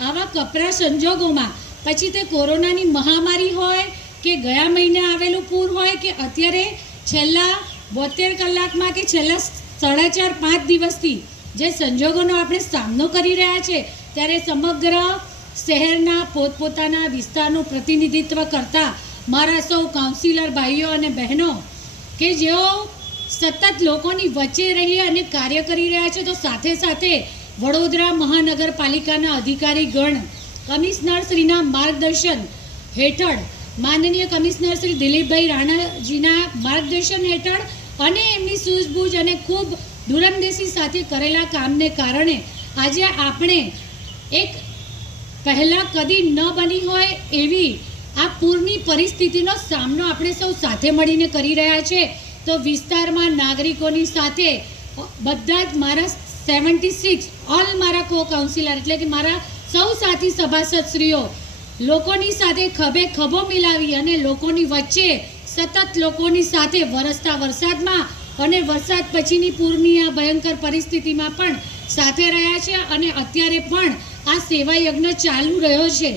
આવા કપરા સંજોગોમાં. પછી તે કોરોનાની મહામારી હોય કે ગયા મહિને આવેલું પૂર હોય કે અત્યારે છેલ્લા બોતેર કલાકમાં કે છેલ્લા સાડા ચાર પાંચ દિવસથી જે સંજોગોનો આપણે સામનો કરી રહ્યા છે, ત્યારે સમગ્ર શહેરના પોતપોતાના વિસ્તારનું પ્રતિનિધિત્વ કરતા મારા સૌ કાઉન્સિલર ભાઈઓ અને બહેનો, કે જેઓ સતત લોકોની વચ્ચે રહી અને કાર્ય કરી રહ્યા છે, તો સાથે સાથે વડોદરા મહાનગરપાલિકાના અધિકારી ગણ કમિશનર શ્રીના માર્ગદર્શન હેઠળ માનનીય કમિશનર શ્રી દિલીપભાઈ રાણાજીના માર્ગદર્શન હેઠળ અને એમની સૂઝબૂઝ અને ખૂબ દૂરંદેશી સાથે કરેલા કામને કારણે આજે આપણે એક પહેલાં કદી ન બની હોય એવી આ પૂરની પરિસ્થિતિનો સામનો આપણે સૌ સાથે મળીને કરી રહ્યા છે. તો વિસ્તારમાં નાગરિકોની સાથે બધા જ મારા સેવન્ટી સિક્સ ઓલ મારા કો કાઉન્સિલર એટલે કે મારા સૌ સાથી સભાસદશ્રીઓ, લોકોની સાથે ખભે ખભો મિલાવી અને લોકોની વચ્ચે સતત લોકોની સાથે વરસતા વરસાદમાં અને વરસાદ પછીની પૂરની આ ભયંકર પરિસ્થિતિમાં પણ સાથે રહ્યા છે અને અત્યારે પણ આ સેવા યજ્ઞ ચાલુ રહ્યો છે.